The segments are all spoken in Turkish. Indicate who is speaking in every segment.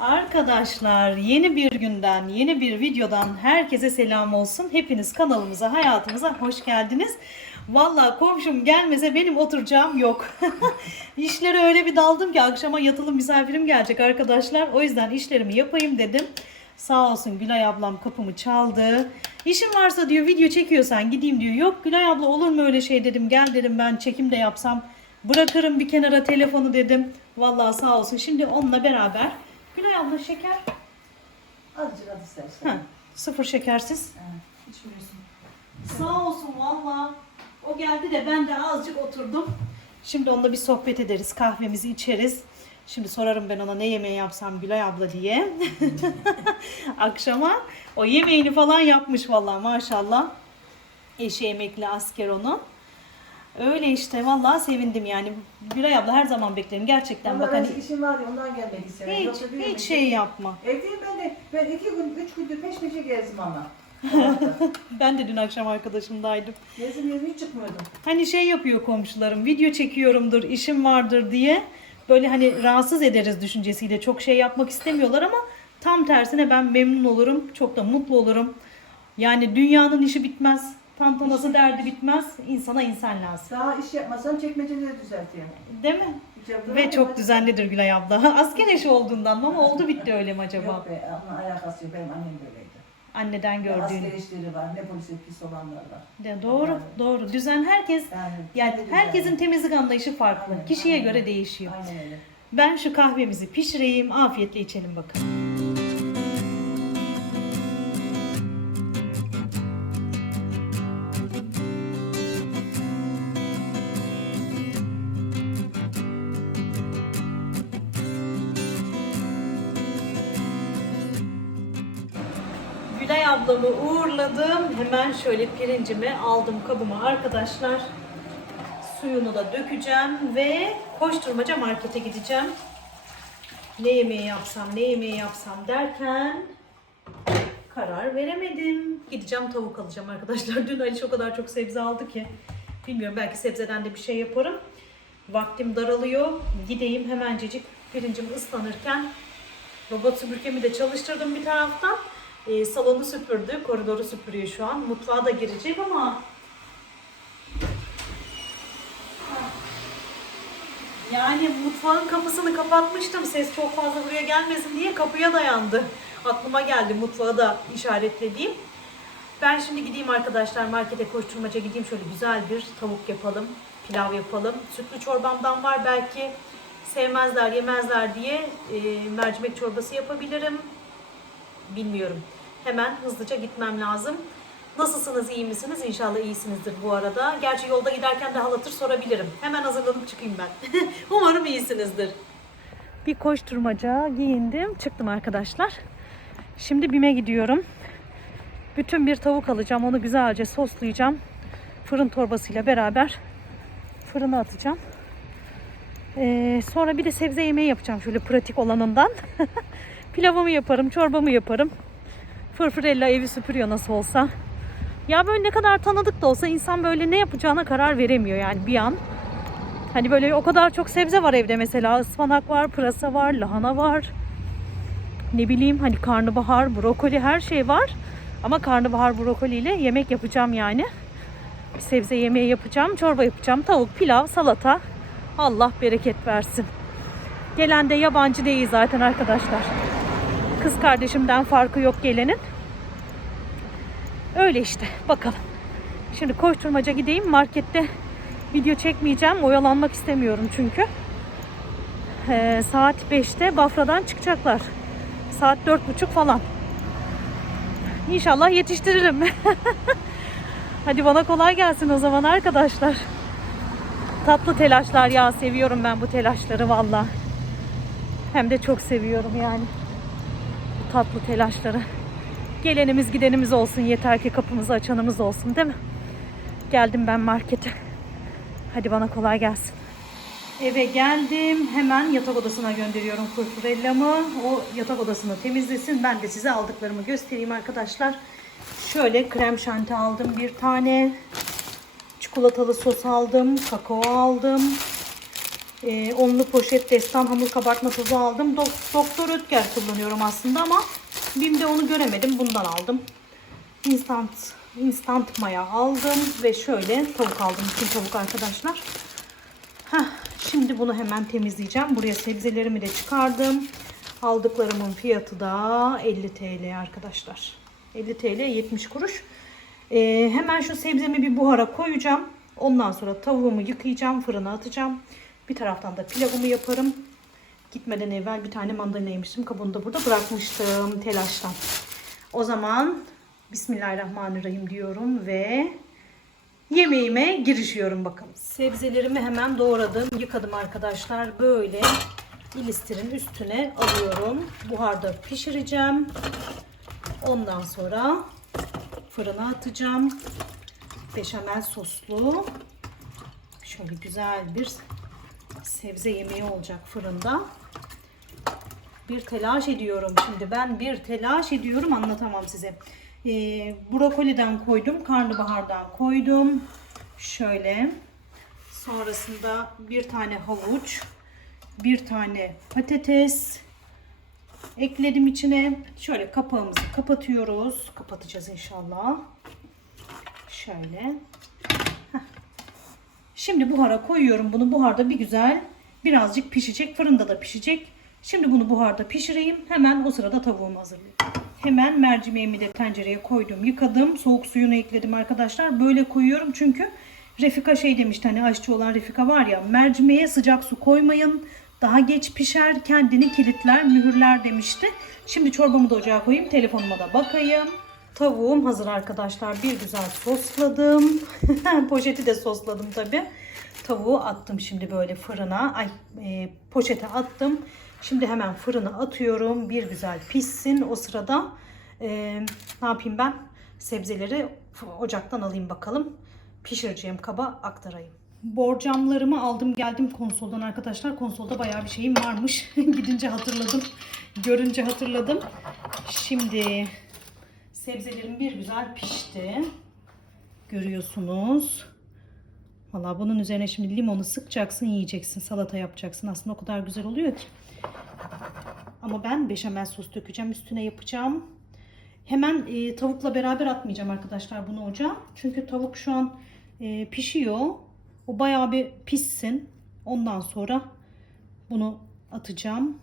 Speaker 1: Arkadaşlar yeni bir günden, yeni bir videodan herkese selam olsun. Hepiniz kanalımıza, hayatımıza hoş geldiniz. Vallahi komşum gelmese benim oturacağım yok. İşlere öyle bir daldım ki akşama yatılı misafirim gelecek arkadaşlar. O yüzden işlerimi yapayım dedim. Sağ olsun Gülay ablam kapımı çaldı. İşin varsa diyor video çekiyorsan gideyim diyor. Yok Gülay abla olur mu öyle şey dedim. Gel dedim ben çekim de yapsam. Bırakırım bir kenara telefonu dedim. Vallahi sağ olsun. Şimdi onunla beraber Gülay abla şeker.
Speaker 2: Azıcık at istersen.
Speaker 1: Sıfır şekersiz.
Speaker 2: Ha, içmiyorsun.
Speaker 1: Sağ olsun valla. O geldi de ben de azıcık oturdum. Şimdi onunla bir sohbet ederiz. Kahvemizi içeriz. Şimdi sorarım ben ona ne yemeği yapsam Gülay abla diye. Akşama o yemeğini falan yapmış valla maşallah. Eşi emekli asker onu. Öyle işte vallahi sevindim yani. Gülay abla her zaman beklerim gerçekten
Speaker 2: Vallahi
Speaker 1: bak hani
Speaker 2: işim var ya ondan gelmek istedim.
Speaker 1: hiç
Speaker 2: Yoksa
Speaker 1: hiç
Speaker 2: ki-
Speaker 1: şey yapma.
Speaker 2: Evdeyim ben de. Ben iki gün, üç gündür peş peşe gezdim ama.
Speaker 1: Ben de dün akşam arkadaşımdaydım.
Speaker 2: gezdim gezdim hiç çıkmıyordum.
Speaker 1: Hani şey yapıyor komşularım, video çekiyorumdur, işim vardır diye böyle hani rahatsız ederiz düşüncesiyle çok şey yapmak istemiyorlar ama tam tersine ben memnun olurum, çok da mutlu olurum. Yani dünyanın işi bitmez, tantanası derdi bitmez, insana insan lazım.
Speaker 2: Daha iş yapmasam çekmeceleri düzeltiyorum.
Speaker 1: Değil mi?
Speaker 2: Yaptım
Speaker 1: Ve
Speaker 2: ama
Speaker 1: çok düzenlidir Gülay abla. Asker eşi olduğundan mı ama oldu bitti öyle mi acaba?
Speaker 2: Yok be ama alakası yok. Benim annem böyleydi.
Speaker 1: Anneden
Speaker 2: Ne asker
Speaker 1: gördüğün.
Speaker 2: işleri var ne polise pis olanlar var.
Speaker 1: De, doğru, doğru. Düzen herkes,
Speaker 2: Yani,
Speaker 1: yani
Speaker 2: kendi
Speaker 1: herkesin
Speaker 2: düzeni.
Speaker 1: temizlik anlayışı farklı.
Speaker 2: Aynen,
Speaker 1: Kişiye
Speaker 2: aynen.
Speaker 1: göre değişiyor.
Speaker 2: Aynen öyle.
Speaker 1: Ben şu kahvemizi pişireyim, afiyetle içelim bakalım. Uğurladım. Hemen şöyle pirincimi aldım kabıma arkadaşlar. Suyunu da dökeceğim ve koşturmaca markete gideceğim. Ne yemeği yapsam, ne yemeği yapsam derken karar veremedim. Gideceğim tavuk alacağım arkadaşlar. Dün Ali o kadar çok sebze aldı ki. Bilmiyorum belki sebzeden de bir şey yaparım. Vaktim daralıyor. Gideyim hemencecik pirincim ıslanırken robot süpürgemi de çalıştırdım bir taraftan. Ee, salonu süpürdü, koridoru süpürüyor şu an. Mutfağa da girecek ama Yani mutfağın kapısını kapatmıştım ses çok fazla buraya gelmesin diye kapıya dayandı. Aklıma geldi mutfağı da işaretlediğim. Ben şimdi gideyim arkadaşlar markete koşturmaca gideyim şöyle güzel bir tavuk yapalım, pilav yapalım. Sütlü çorbamdan var belki sevmezler yemezler diye e, mercimek çorbası yapabilirim. Bilmiyorum. Hemen hızlıca gitmem lazım. Nasılsınız, iyi misiniz? İnşallah iyisinizdir bu arada. Gerçi yolda giderken de halatır sorabilirim. Hemen hazırlanıp çıkayım ben. Umarım iyisinizdir. Bir koşturmaca giyindim, çıktım arkadaşlar. Şimdi BİM'e gidiyorum. Bütün bir tavuk alacağım, onu güzelce soslayacağım. Fırın torbasıyla beraber fırına atacağım. Ee, sonra bir de sebze yemeği yapacağım şöyle pratik olanından. Pilavımı yaparım, çorbamı yaparım. Fırfırella evi süpürüyor nasıl olsa. Ya böyle ne kadar tanıdık da olsa insan böyle ne yapacağına karar veremiyor yani bir an. Hani böyle o kadar çok sebze var evde mesela. ıspanak var, pırasa var, lahana var. Ne bileyim hani karnabahar, brokoli her şey var. Ama karnabahar brokoliyle yemek yapacağım yani. Bir sebze yemeği yapacağım, çorba yapacağım, tavuk, pilav, salata. Allah bereket versin. Gelen de yabancı değil zaten arkadaşlar. Kız kardeşimden farkı yok gelenin. Öyle işte bakalım. Şimdi koşturmaca gideyim markette video çekmeyeceğim. Oyalanmak istemiyorum çünkü. Ee, saat 5'te Bafra'dan çıkacaklar. Saat 4.30 falan. İnşallah yetiştiririm. Hadi bana kolay gelsin o zaman arkadaşlar. Tatlı telaşlar ya seviyorum ben bu telaşları valla. Hem de çok seviyorum yani. Tatlı telaşları. Gelenimiz gidenimiz olsun yeter ki kapımızı açanımız olsun değil mi? Geldim ben markete. Hadi bana kolay gelsin. Eve geldim. Hemen yatak odasına gönderiyorum kurkurellamı. O yatak odasını temizlesin. Ben de size aldıklarımı göstereyim arkadaşlar. Şöyle krem şanti aldım bir tane. Çikolatalı sos aldım. Kakao aldım. Ee, onlu poşet destan hamur kabartma tozu aldım. Dok- Doktor Ötker kullanıyorum aslında ama BİM'de onu göremedim. Bundan aldım. Instant, instant maya aldım ve şöyle tavuk aldım. Bütün tavuk arkadaşlar. Heh, şimdi bunu hemen temizleyeceğim. Buraya sebzelerimi de çıkardım. Aldıklarımın fiyatı da 50 TL arkadaşlar. 50 TL 70 kuruş. Ee, hemen şu sebzemi bir buhara koyacağım. Ondan sonra tavuğumu yıkayacağım, fırına atacağım. Bir taraftan da pilavımı yaparım. Gitmeden evvel bir tane mandalina yemiştim. Kabuğunu da burada bırakmıştım telaştan. O zaman Bismillahirrahmanirrahim diyorum ve yemeğime girişiyorum bakalım. Sebzelerimi hemen doğradım, yıkadım arkadaşlar. Böyle ilistirin üstüne alıyorum. Buharda pişireceğim. Ondan sonra fırına atacağım. Beşamel soslu. Şöyle güzel bir sebze yemeği olacak fırında. Bir telaş ediyorum şimdi. Ben bir telaş ediyorum anlatamam size. Ee, brokoliden koydum. Karnabahardan koydum. Şöyle. Sonrasında bir tane havuç. Bir tane patates. Ekledim içine. Şöyle kapağımızı kapatıyoruz. Kapatacağız inşallah. Şöyle. Şimdi buhara koyuyorum bunu. Buharda bir güzel birazcık pişecek. Fırında da pişecek. Şimdi bunu buharda pişireyim. Hemen o sırada tavuğumu hazırlayayım. Hemen mercimeğimi de tencereye koydum. Yıkadım. Soğuk suyunu ekledim arkadaşlar. Böyle koyuyorum çünkü Refika şey demişti hani aşçı olan Refika var ya mercimeğe sıcak su koymayın. Daha geç pişer kendini kilitler mühürler demişti. Şimdi çorbamı da ocağa koyayım. Telefonuma da bakayım. Tavuğum hazır arkadaşlar. Bir güzel sosladım. Poşeti de sosladım tabi. Tavuğu attım şimdi böyle fırına. Ay e, poşete attım. Şimdi hemen fırına atıyorum. Bir güzel pişsin. O sırada e, ne yapayım ben? Sebzeleri ocaktan alayım bakalım. Pişireceğim kaba aktarayım. Borcamlarımı aldım geldim konsoldan arkadaşlar. Konsolda bayağı bir şeyim varmış. Gidince hatırladım. Görünce hatırladım. Şimdi sebzelerim bir güzel pişti. Görüyorsunuz. Valla bunun üzerine şimdi limonu sıkacaksın yiyeceksin. Salata yapacaksın. Aslında o kadar güzel oluyor ki. Ama ben beşamel sos dökeceğim. Üstüne yapacağım. Hemen e, tavukla beraber atmayacağım arkadaşlar bunu ocağa. Çünkü tavuk şu an e, pişiyor. O bayağı bir pişsin. Ondan sonra bunu atacağım.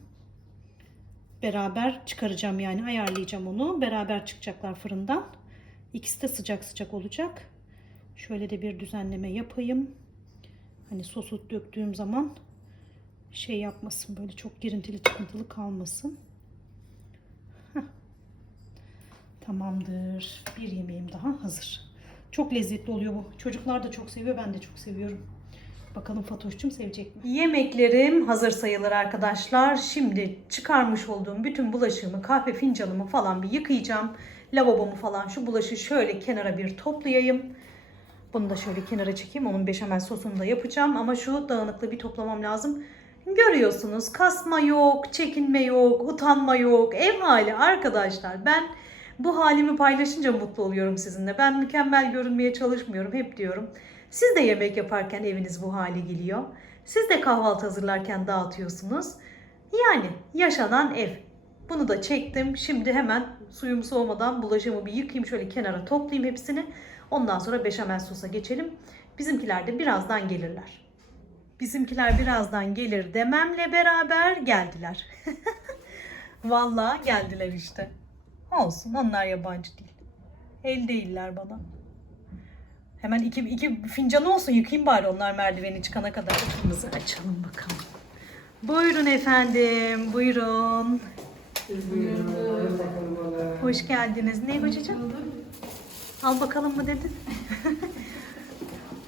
Speaker 1: Beraber çıkaracağım yani ayarlayacağım onu. Beraber çıkacaklar fırından. İkisi de sıcak sıcak olacak. Şöyle de bir düzenleme yapayım. Hani sosu döktüğüm zaman şey yapmasın böyle çok girintili çıkıntılı kalmasın. Heh. Tamamdır. Bir yemeğim daha hazır. Çok lezzetli oluyor bu. Çocuklar da çok seviyor. Ben de çok seviyorum. Bakalım Fatoş'cum sevecek mi? Yemeklerim hazır sayılır arkadaşlar. Şimdi çıkarmış olduğum bütün bulaşığımı, kahve fincanımı falan bir yıkayacağım. Lavabomu falan şu bulaşığı şöyle kenara bir toplayayım. Bunu da şöyle kenara çekeyim. Onun beşamel sosunu da yapacağım. Ama şu dağınıklığı bir toplamam lazım. Görüyorsunuz kasma yok, çekinme yok, utanma yok. Ev hali arkadaşlar. Ben bu halimi paylaşınca mutlu oluyorum sizinle. Ben mükemmel görünmeye çalışmıyorum. Hep diyorum. Siz de yemek yaparken eviniz bu hale geliyor. Siz de kahvaltı hazırlarken dağıtıyorsunuz. Yani yaşanan ev. Bunu da çektim. Şimdi hemen suyum soğumadan bulaşığımı bir yıkayayım. Şöyle kenara toplayayım hepsini. Ondan sonra beşamel sosa geçelim. Bizimkiler de birazdan gelirler. Bizimkiler birazdan gelir dememle beraber geldiler. Vallahi geldiler işte. Olsun onlar yabancı değil. El değiller bana. Hemen iki, iki fincan olsun yıkayayım bari onlar merdiveni çıkana kadar. Kapımızı açalım bakalım. Buyurun efendim, buyurun. Hoş geldiniz. Ne kocacığım? Al bakalım mı dedin?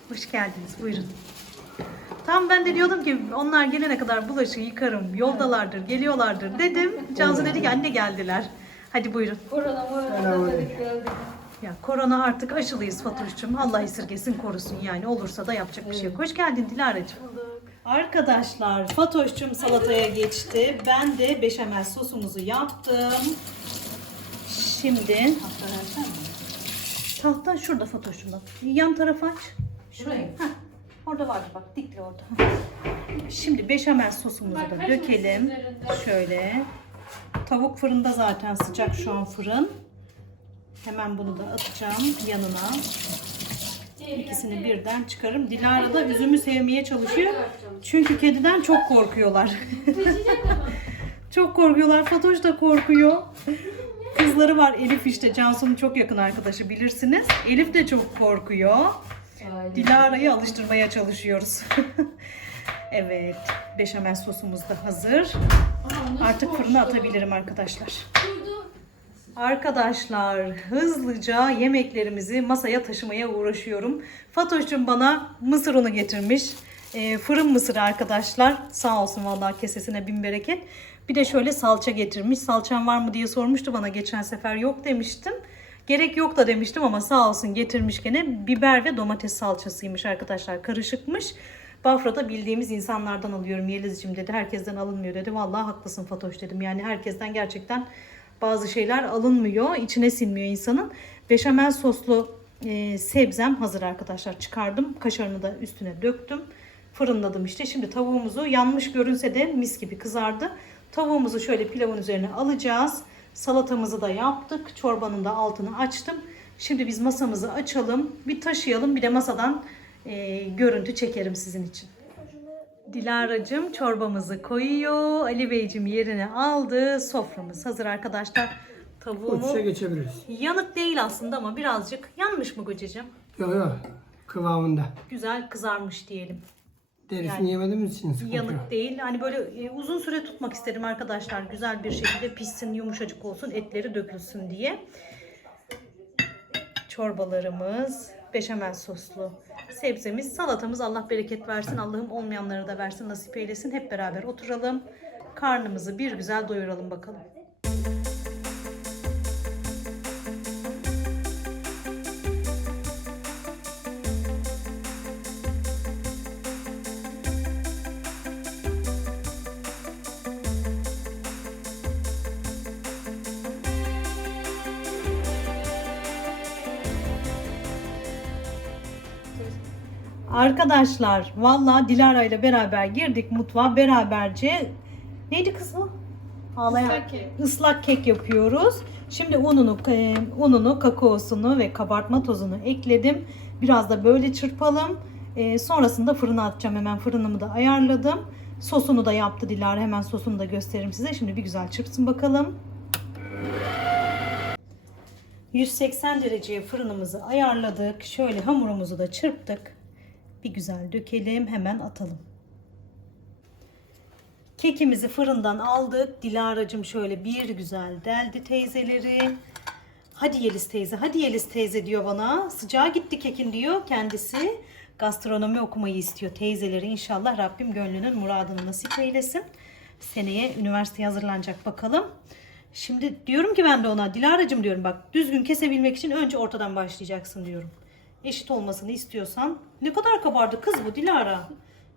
Speaker 1: Hoş geldiniz, buyurun. Tam ben de diyordum ki onlar gelene kadar bulaşığı yıkarım, yoldalardır, geliyorlardır dedim. Cansu dedi ki anne geldiler. Hadi buyurun.
Speaker 3: Morona dedik geldik.
Speaker 1: Ya korona artık aşılıyız Fatoş'cum. Allah esirgesin korusun yani. Olursa da yapacak bir şey yok. Hoş geldin Dilara'cığım. Arkadaşlar Fatoş'cum salataya geçti. Ben de beşamel sosumuzu yaptım. Şimdi tahta şurada Fatoş'cum bak. Yan tarafı aç.
Speaker 2: Şurayı.
Speaker 1: Heh. Orada var bak dikli orada. Şimdi beşamel sosumuzu da dökelim. Şöyle. Tavuk fırında zaten sıcak şu an fırın. Hemen bunu da atacağım yanına. İkisini birden çıkarım. Dilara da üzümü sevmeye çalışıyor. Çünkü kediden çok korkuyorlar. çok korkuyorlar. Fatoş da korkuyor. Kızları var Elif işte Cansu'nun çok yakın arkadaşı bilirsiniz. Elif de çok korkuyor. Dilara'yı alıştırmaya çalışıyoruz. evet, beşamel sosumuz da hazır. Artık fırına atabilirim arkadaşlar. Arkadaşlar hızlıca yemeklerimizi masaya taşımaya uğraşıyorum. Fatoş'cum bana mısır unu getirmiş. Ee, fırın mısırı arkadaşlar. Sağ olsun vallahi kesesine bin bereket. Bir de şöyle salça getirmiş. Salçan var mı diye sormuştu bana geçen sefer. Yok demiştim. Gerek yok da demiştim ama sağ olsun getirmiş gene. Biber ve domates salçasıymış arkadaşlar. Karışıkmış. Bafra'da bildiğimiz insanlardan alıyorum Yeliz'cim dedi. Herkesten alınmıyor dedi. Vallahi haklısın Fatoş dedim. Yani herkesten gerçekten bazı şeyler alınmıyor. içine sinmiyor insanın. Beşamel soslu e, sebzem hazır arkadaşlar. Çıkardım. Kaşarını da üstüne döktüm. Fırınladım işte. Şimdi tavuğumuzu yanmış görünse de mis gibi kızardı. Tavuğumuzu şöyle pilavın üzerine alacağız. Salatamızı da yaptık. Çorbanın da altını açtım. Şimdi biz masamızı açalım. Bir taşıyalım. Bir de masadan e, görüntü çekerim sizin için. Dilara'cığım çorbamızı koyuyor. Ali Beyciğim yerine aldı. Soframız hazır arkadaşlar. Tavuğumu
Speaker 4: Uçuşa geçebiliriz.
Speaker 1: yanık değil aslında ama birazcık yanmış mı kocacığım?
Speaker 4: Yok yok. Kıvamında.
Speaker 1: Güzel kızarmış diyelim.
Speaker 4: Derisini
Speaker 1: Yani
Speaker 4: yemediğimiz için sıkıntı yok.
Speaker 1: Yanık değil. Hani böyle e, uzun süre tutmak istedim arkadaşlar. Güzel bir şekilde pişsin, yumuşacık olsun, etleri dökülsün diye. Çorbalarımız, beşamel soslu sebzemiz, salatamız Allah bereket versin. Allah'ım olmayanları da versin, nasip eylesin. Hep beraber oturalım. Karnımızı bir güzel doyuralım bakalım. Arkadaşlar vallahi Dilara ile beraber girdik mutfağa beraberce neydi kız bu? Ağlayan.
Speaker 3: Islak kek.
Speaker 1: Islak kek yapıyoruz. Şimdi ununu, e, ununu, kakaosunu ve kabartma tozunu ekledim. Biraz da böyle çırpalım. E, sonrasında fırına atacağım. Hemen fırınımı da ayarladım. Sosunu da yaptı Dilara. Hemen sosunu da gösteririm size. Şimdi bir güzel çırpsın bakalım. 180 dereceye fırınımızı ayarladık. Şöyle hamurumuzu da çırptık. Bir güzel dökelim. Hemen atalım. Kekimizi fırından aldık. Dilara'cığım şöyle bir güzel deldi teyzeleri. Hadi Yeliz teyze, hadi Yeliz teyze diyor bana. Sıcağı gitti kekin diyor kendisi. Gastronomi okumayı istiyor teyzeleri. İnşallah Rabbim gönlünün muradını nasip eylesin. Seneye üniversiteye hazırlanacak bakalım. Şimdi diyorum ki ben de ona Dilara'cığım diyorum bak düzgün kesebilmek için önce ortadan başlayacaksın diyorum. Eşit olmasını istiyorsan. Ne kadar kabardı kız bu Dilara.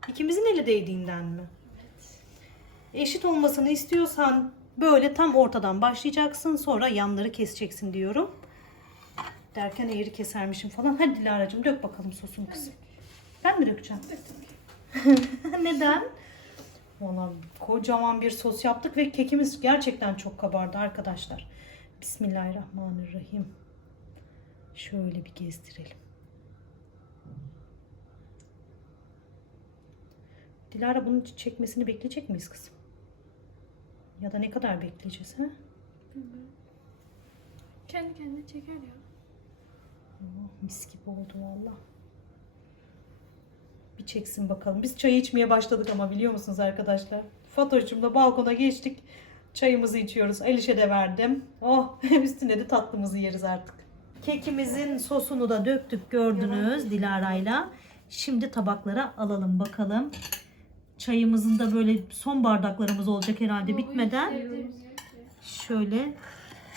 Speaker 1: İkimizin eli değdiğinden mi? Eşit olmasını istiyorsan böyle tam ortadan başlayacaksın. Sonra yanları keseceksin diyorum. Derken eğri kesermişim falan. Hadi Dilara'cığım dök bakalım sosunu kızım. Ben mi dökeceğim? Neden? Valla kocaman bir sos yaptık ve kekimiz gerçekten çok kabardı arkadaşlar. Bismillahirrahmanirrahim. Şöyle bir gezdirelim. Dilara bunun çekmesini bekleyecek miyiz kızım? Ya da ne kadar bekleyeceğiz ha?
Speaker 3: Kendi kendine çeker ya.
Speaker 1: Oh, mis gibi oldu valla. Bir çeksin bakalım. Biz çay içmeye başladık ama biliyor musunuz arkadaşlar? Fatoş'cumla balkona geçtik. Çayımızı içiyoruz. Alişe de verdim. Oh üstüne de tatlımızı yeriz artık. Kekimizin sosunu da döktük gördünüz Dilara'yla. Şimdi tabaklara alalım bakalım. Çayımızın da böyle son bardaklarımız olacak herhalde bitmeden. Şöyle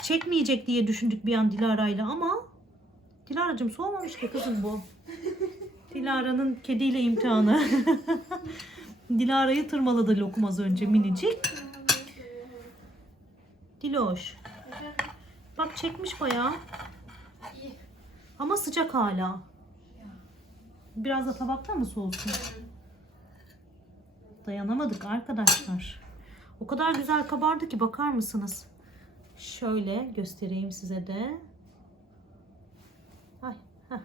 Speaker 1: çekmeyecek diye düşündük bir an Dilara'yla ama Dilara'cığım soğumamış ki kızım bu. Dilara'nın kediyle imtihanı. Dilara'yı tırmaladı lokum az önce minicik. Diloş. Bak çekmiş bayağı. Ama sıcak hala. Biraz da tabakta mı soğusun? Dayanamadık arkadaşlar. O kadar güzel kabardı ki bakar mısınız? Şöyle göstereyim size de. Ay, heh.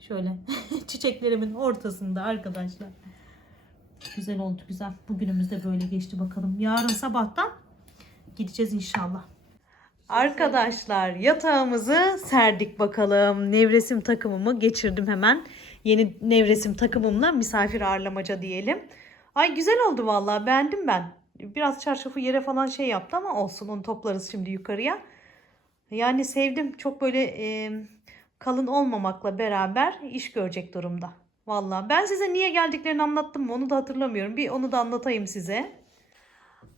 Speaker 1: Şöyle çiçeklerimin ortasında arkadaşlar. Güzel oldu güzel. Bugünümüz de böyle geçti bakalım. Yarın sabahtan gideceğiz inşallah. Arkadaşlar yatağımızı serdik bakalım. Nevresim takımımı geçirdim hemen. Yeni nevresim takımımla misafir ağırlamaca diyelim. Ay güzel oldu vallahi beğendim ben. Biraz çarşafı yere falan şey yaptı ama olsun onu toplarız şimdi yukarıya. Yani sevdim çok böyle e, kalın olmamakla beraber iş görecek durumda. Vallahi ben size niye geldiklerini anlattım mı onu da hatırlamıyorum. Bir onu da anlatayım size.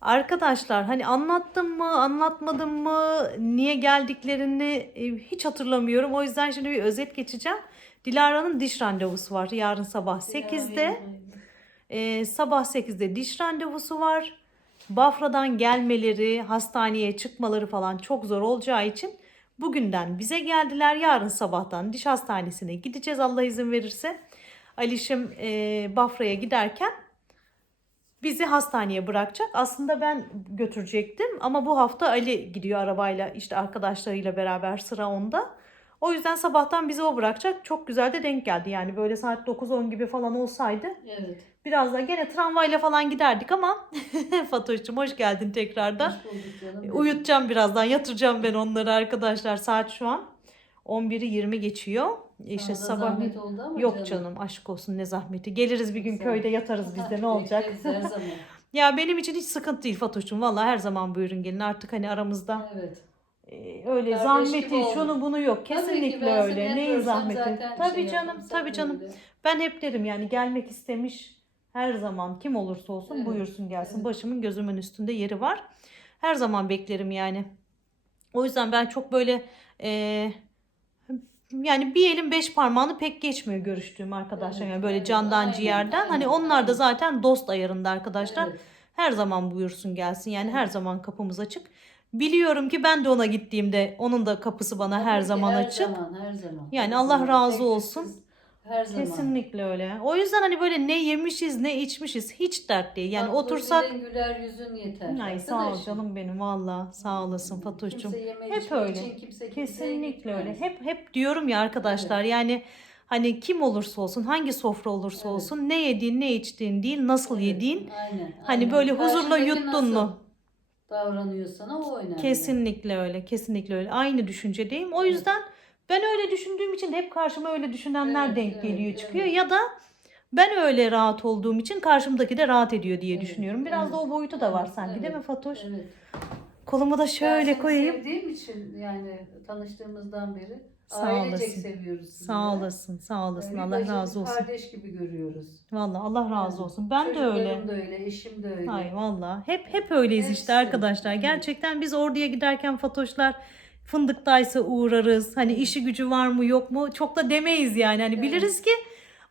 Speaker 1: Arkadaşlar hani anlattım mı anlatmadım mı niye geldiklerini hiç hatırlamıyorum. O yüzden şimdi bir özet geçeceğim. Dilara'nın diş randevusu var yarın sabah 8'de. Ee, sabah 8'de diş randevusu var. Bafra'dan gelmeleri, hastaneye çıkmaları falan çok zor olacağı için bugünden bize geldiler. Yarın sabahtan diş hastanesine gideceğiz Allah izin verirse. Alişim e, Bafra'ya giderken bizi hastaneye bırakacak. Aslında ben götürecektim ama bu hafta Ali gidiyor arabayla işte arkadaşlarıyla beraber sıra onda. O yüzden sabahtan bizi o bırakacak. Çok güzel de denk geldi. Yani böyle saat 9-10 gibi falan olsaydı
Speaker 3: Evet.
Speaker 1: biraz da gene tramvayla falan giderdik ama Fatoş'cum hoş geldin tekrardan.
Speaker 3: Hoş bulduk canım.
Speaker 1: Uyutacağım birazdan yatıracağım ben onları arkadaşlar. Saat şu an 11'i 20 geçiyor. İşte
Speaker 3: Sana
Speaker 1: sabah
Speaker 3: zahmet oldu ama
Speaker 1: Yok canım aşk olsun ne zahmeti. Geliriz bir gün köyde yatarız biz de ne olacak? Ya benim için hiç sıkıntı değil Fatoş'cum. Vallahi her zaman buyurun gelin. Artık hani aramızda
Speaker 3: Evet.
Speaker 1: E, öyle
Speaker 3: Kardeş
Speaker 1: zahmeti
Speaker 3: gibi
Speaker 1: şunu bunu yok.
Speaker 3: Tabii ki
Speaker 1: Kesinlikle
Speaker 3: ben seni
Speaker 1: öyle. Neyin
Speaker 3: görsem
Speaker 1: zahmeti?
Speaker 3: zaten
Speaker 1: Tabii
Speaker 3: şey
Speaker 1: canım,
Speaker 3: yaparım,
Speaker 1: tabii
Speaker 3: de
Speaker 1: canım.
Speaker 3: öyle.
Speaker 1: Ben hep derim yani gelmek istemiş her zaman kim olursa olsun
Speaker 3: Evet,
Speaker 1: buyursun gelsin.
Speaker 3: evet.
Speaker 1: Başımın gözümün üstünde yeri var. Her zaman beklerim yani. O yüzden ben çok böyle e, yani bir elin beş parmağını pek geçmiyor görüştüğüm arkadaşlar.
Speaker 3: Evet,
Speaker 1: Yani böyle
Speaker 3: evet,
Speaker 1: candan
Speaker 3: aynen,
Speaker 1: ciğerden. Hani
Speaker 3: aynen,
Speaker 1: onlar da
Speaker 3: aynen.
Speaker 1: zaten dost ayarında arkadaşlar.
Speaker 3: Evet.
Speaker 1: Her zaman buyursun gelsin. Yani her zaman kapımız açık. Biliyorum ki ben de ona gittiğimde onun da kapısı bana her
Speaker 3: Tabii ki
Speaker 1: zaman
Speaker 3: her
Speaker 1: açık.
Speaker 3: Zaman, her zaman.
Speaker 1: Yani
Speaker 3: Her
Speaker 1: Allah razı olsun.
Speaker 3: Her zaman.
Speaker 1: Kesinlikle öyle. O yüzden hani böyle ne yemişiz ne içmişiz hiç dert değil. Yani
Speaker 3: Tatlı
Speaker 1: otursak
Speaker 3: güler yüzün yeter.
Speaker 1: Ay sağ ol
Speaker 3: Arkadaşım.
Speaker 1: canım benim valla sağ olasın Fatoş'cum.
Speaker 3: Kimse
Speaker 1: Hep
Speaker 3: içme
Speaker 1: öyle.
Speaker 3: için kimse kimseye
Speaker 1: Kesinlikle öyle.
Speaker 3: gitmez.
Speaker 1: Hep hep diyorum ya arkadaşlar yani hani kim olursa olsun hangi sofra olursa
Speaker 3: Evet.
Speaker 1: olsun ne yediğin ne içtiğin değil nasıl yediğin
Speaker 3: Aynen.
Speaker 1: hani
Speaker 3: aynen.
Speaker 1: böyle huzurla
Speaker 3: Karşındaki
Speaker 1: yuttun
Speaker 3: nasıl
Speaker 1: mu?
Speaker 3: Davranıyor sana o önemli.
Speaker 1: Kesinlikle öyle. Kesinlikle öyle. Aynı düşüncedeyim. O yüzden ben öyle düşündüğüm için hep karşıma öyle düşünenler
Speaker 3: Evet,
Speaker 1: denk
Speaker 3: evet,
Speaker 1: geliyor çıkıyor
Speaker 3: evet.
Speaker 1: ya da ben öyle rahat olduğum için karşımdaki de rahat ediyor diye
Speaker 3: Evet,
Speaker 1: düşünüyorum. Biraz da
Speaker 3: evet.
Speaker 1: o boyutu da var sanki değil mi Fatoş?
Speaker 3: Evet.
Speaker 1: Kolumu da
Speaker 3: Ben
Speaker 1: şöyle
Speaker 3: seni
Speaker 1: koyayım.
Speaker 3: sevdiğim için yani tanıştığımızdan beri
Speaker 1: Sağ
Speaker 3: ailecek
Speaker 1: olasın.
Speaker 3: seviyoruz sizi.
Speaker 1: Sağ olasın. Sağ olasın. Allah razı olsun.
Speaker 3: Kardeş gibi görüyoruz.
Speaker 1: Vallahi Allah razı olsun. Ben de öyle.
Speaker 3: Çocuklarım da öyle, eşim de öyle.
Speaker 1: Ay vallahi hep hep öyleyiz işte
Speaker 3: Hepsi.
Speaker 1: arkadaşlar.
Speaker 3: Evet.
Speaker 1: Gerçekten biz orduya giderken Fatoşlar fındıktaysa uğrarız. Hani işi gücü var mı yok mu çok da demeyiz yani. Hani biliriz ki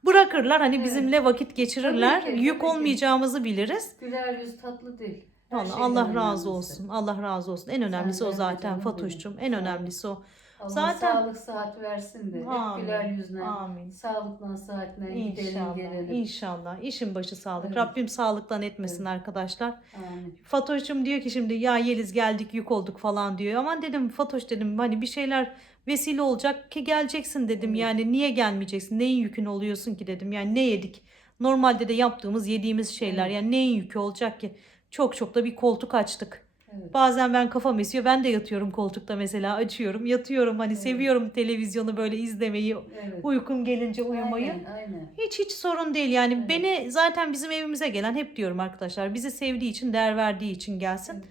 Speaker 1: bırakırlar hani
Speaker 3: Evet.
Speaker 1: bizimle vakit geçirirler.
Speaker 3: Tabii ki,
Speaker 1: Yük
Speaker 3: tabii ki.
Speaker 1: olmayacağımızı biliriz.
Speaker 3: Güler yüz tatlı dil. Her
Speaker 1: Vallahi
Speaker 3: şeyden
Speaker 1: Allah
Speaker 3: önemlisi.
Speaker 1: razı olsun. Allah razı olsun. En önemlisi o
Speaker 3: de
Speaker 1: zaten
Speaker 3: canım
Speaker 1: Fatoş'cum. En önemlisi o.
Speaker 3: Allah
Speaker 1: Zaten-
Speaker 3: sağlık sıhhat versin de. Hep
Speaker 1: Amin.
Speaker 3: güler yüzle.
Speaker 1: Amin.
Speaker 3: Sağlıkla sıhhatle gidelim
Speaker 1: İnşallah.
Speaker 3: gelelim.
Speaker 1: İnşallah. İşin başı sağlık.
Speaker 3: Evet.
Speaker 1: Rabbim sağlıktan etmesin
Speaker 3: Evet.
Speaker 1: arkadaşlar.
Speaker 3: Amin.
Speaker 1: Fatoş'cum diyor ki şimdi ya Yeliz geldik yük olduk falan diyor. Aman dedim Fatoş dedim hani bir şeyler vesile olacak ki geleceksin dedim.
Speaker 3: Evet.
Speaker 1: Yani niye gelmeyeceksin? Neyin yükün oluyorsun ki dedim. Yani ne yedik? Normalde de yaptığımız yediğimiz şeyler.
Speaker 3: Evet.
Speaker 1: Yani neyin yükü olacak ki? Çok çok da bir koltuk açtık.
Speaker 3: Evet.
Speaker 1: Bazen ben kafam esiyor. Ben de yatıyorum koltukta mesela. Açıyorum, yatıyorum. Hani
Speaker 3: Evet.
Speaker 1: seviyorum televizyonu böyle izlemeyi.
Speaker 3: Evet.
Speaker 1: Uykum gelince uyumayı.
Speaker 3: Aynen, aynen.
Speaker 1: Hiç hiç sorun değil yani
Speaker 3: Evet.
Speaker 1: beni zaten bizim evimize gelen hep diyorum arkadaşlar bizi sevdiği için değer verdiği için gelsin.
Speaker 3: Evet.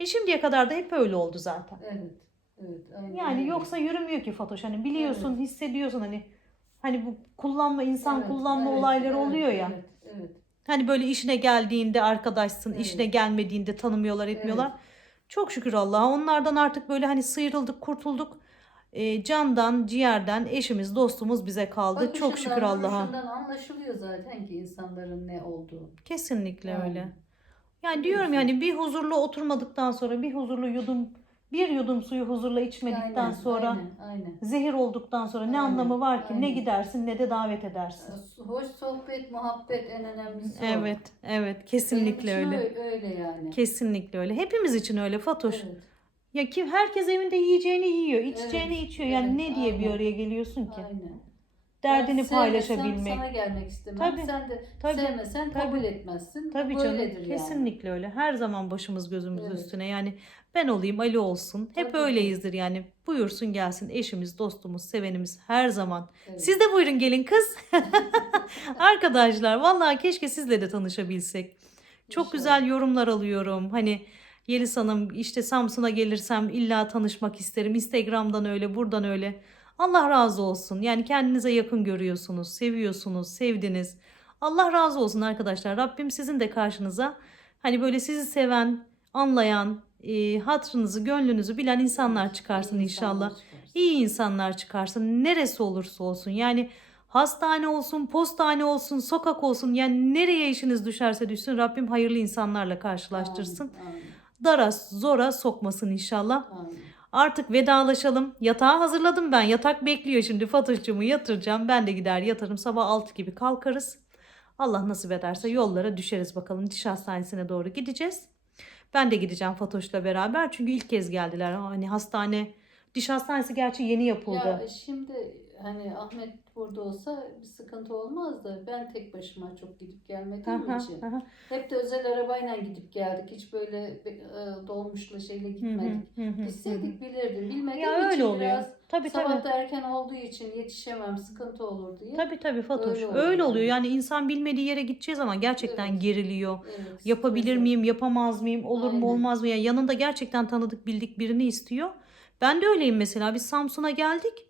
Speaker 1: E şimdiye kadar da hep öyle oldu zaten.
Speaker 3: Evet. Evet. Aynen
Speaker 1: Yani yoksa yürümüyor ki Fatoş hani biliyorsun hissediyorsun hani hani bu kullanma insan
Speaker 3: Evet,
Speaker 1: kullanma
Speaker 3: evet,
Speaker 1: olayları
Speaker 3: evet,
Speaker 1: oluyor ya.
Speaker 3: Evet. Evet.
Speaker 1: Hani böyle işine geldiğinde arkadaşsın
Speaker 3: Evet.
Speaker 1: işine gelmediğinde tanımıyorlar etmiyorlar. Çok şükür Allah'a onlardan artık böyle hani sıyrıldık kurtulduk. E, candan ciğerden eşimiz dostumuz bize kaldı. Çok
Speaker 3: Bakışından,
Speaker 1: şükür Allah'a.
Speaker 3: anlaşılıyor zaten ki insanların ne olduğu.
Speaker 1: Kesinlikle öyle. Yani diyorum yani bir huzurlu oturmadıktan sonra bir huzurlu yudum Bir yudum suyu huzurla içmedikten
Speaker 3: Aynen,
Speaker 1: sonra
Speaker 3: Aynen, aynen.
Speaker 1: zehir olduktan sonra ne
Speaker 3: Aynen,
Speaker 1: anlamı var ki? Ne
Speaker 3: aynen.
Speaker 1: gidersin ne de davet edersin.
Speaker 3: Hoş sohbet, muhabbet en önemlisi o.
Speaker 1: Evet, evet.
Speaker 3: Benim
Speaker 1: Kesinlikle
Speaker 3: için
Speaker 1: öyle.
Speaker 3: ö- Öyle yani.
Speaker 1: Kesinlikle öyle. Hepimiz için öyle Fatoş.
Speaker 3: Evet,
Speaker 1: Ya kim herkes evinde yiyeceğini yiyor, içeceğini
Speaker 3: Evet,
Speaker 1: içiyor. Yani
Speaker 3: evet,
Speaker 1: ne diye bir
Speaker 3: aynen.
Speaker 1: araya geliyorsun ki?
Speaker 3: aynen.
Speaker 1: Derdini
Speaker 3: sevmesem
Speaker 1: paylaşabilmek.
Speaker 3: sana gelmek istemem.
Speaker 1: Tabii,
Speaker 3: Sen de
Speaker 1: tabii,
Speaker 3: sevmesen
Speaker 1: tabii.
Speaker 3: kabul etmezsin.
Speaker 1: Tabii
Speaker 3: Bu
Speaker 1: canım.
Speaker 3: böyledir yani.
Speaker 1: Kesinlikle öyle. Her zaman başımız gözümüz
Speaker 3: Evet.
Speaker 1: üstüne. Yani ben olayım, Ali olsun. Hep
Speaker 3: Tabii
Speaker 1: öyleyizdir yani. Buyursun gelsin eşimiz, dostumuz, sevenimiz her zaman.
Speaker 3: Evet.
Speaker 1: Siz de buyurun gelin kız. Arkadaşlar vallahi keşke sizle de tanışabilsek. Çok
Speaker 3: İnşallah.
Speaker 1: güzel yorumlar alıyorum. Hani Yeliz Hanım işte Samsun'a gelirsem illa tanışmak isterim. Instagram'dan öyle, buradan öyle. Allah razı olsun. Yani kendinize yakın görüyorsunuz, seviyorsunuz, sevdiniz. Allah razı olsun arkadaşlar. Rabbim sizin de karşınıza hani böyle sizi seven, anlayan, e, hatrınızı, gönlünüzü bilen insanlar çıkarsın inşallah. İyi insanlar çıkarsın. Neresi olursa olsun. Yani hastane olsun, postane olsun, sokak olsun. Yani nereye işiniz düşerse düşsün Rabbim hayırlı insanlarla karşılaştırsın.
Speaker 3: Amin, amin,
Speaker 1: Dara zora sokmasın inşallah.
Speaker 3: amin.
Speaker 1: Artık vedalaşalım. Yatağı hazırladım ben. Yatak bekliyor şimdi. Fatoş'cumu yatıracağım. Ben de gider yatarım. Sabah 6 gibi kalkarız. Allah nasip ederse yollara düşeriz bakalım. Diş hastanesine doğru gideceğiz. Ben de gideceğim Fatoş'la beraber. Çünkü ilk kez geldiler. Hani hastane, diş hastanesi gerçi yeni yapıldı.
Speaker 3: Ya şimdi hani Ahmet burada olsa bir sıkıntı olmaz da ben tek başıma çok gidip gelmediğim
Speaker 1: Aha,
Speaker 3: için.
Speaker 1: aha.
Speaker 3: Hep de özel arabayla gidip geldik. Hiç böyle e, dolmuşla şeyle
Speaker 1: hı,
Speaker 3: gitmedik.
Speaker 1: hı hı, hı hı.
Speaker 3: Gitseydik bilirdim. Bilmediğim
Speaker 1: Ya öyle
Speaker 3: için
Speaker 1: oluyor.
Speaker 3: biraz
Speaker 1: Tabii
Speaker 3: sabah
Speaker 1: tabii.
Speaker 3: da erken olduğu için yetişemem, sıkıntı olur diye.
Speaker 1: Tabii tabii Fatoş.
Speaker 3: Öyle
Speaker 1: Öyle
Speaker 3: oluyor.
Speaker 1: oluyor. Yani insan bilmediği yere gideceği zaman gerçekten
Speaker 3: Evet.
Speaker 1: geriliyor.
Speaker 3: Evet,
Speaker 1: Yapabilir
Speaker 3: stresi.
Speaker 1: miyim, yapamaz mıyım, olur
Speaker 3: Aynen.
Speaker 1: mu, olmaz mı? Yani yanında gerçekten tanıdık, bildik birini istiyor. Ben de öyleyim mesela. Biz Samsun'a geldik.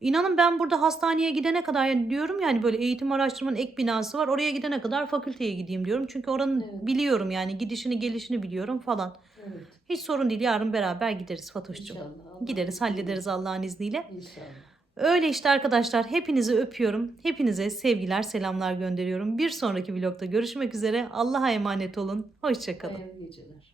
Speaker 1: İnanın ben burada hastaneye gidene kadar yani diyorum yani böyle eğitim araştırmanın ek binası var. Oraya gidene kadar fakülteye gideyim diyorum. Çünkü oranın
Speaker 3: Evet.
Speaker 1: biliyorum yani gidişini gelişini biliyorum falan.
Speaker 3: Evet.
Speaker 1: Hiç sorun değil. Yarın beraber gideriz Fatoş'cum. Gideriz, hallederiz Allah'ın izniyle.
Speaker 3: İnşallah.
Speaker 1: Öyle işte arkadaşlar. Hepinizi öpüyorum. Hepinize sevgiler, selamlar gönderiyorum. Bir sonraki vlogda görüşmek üzere. Allah'a emanet olun. Hoşçakalın.
Speaker 3: Hayırlı geceler.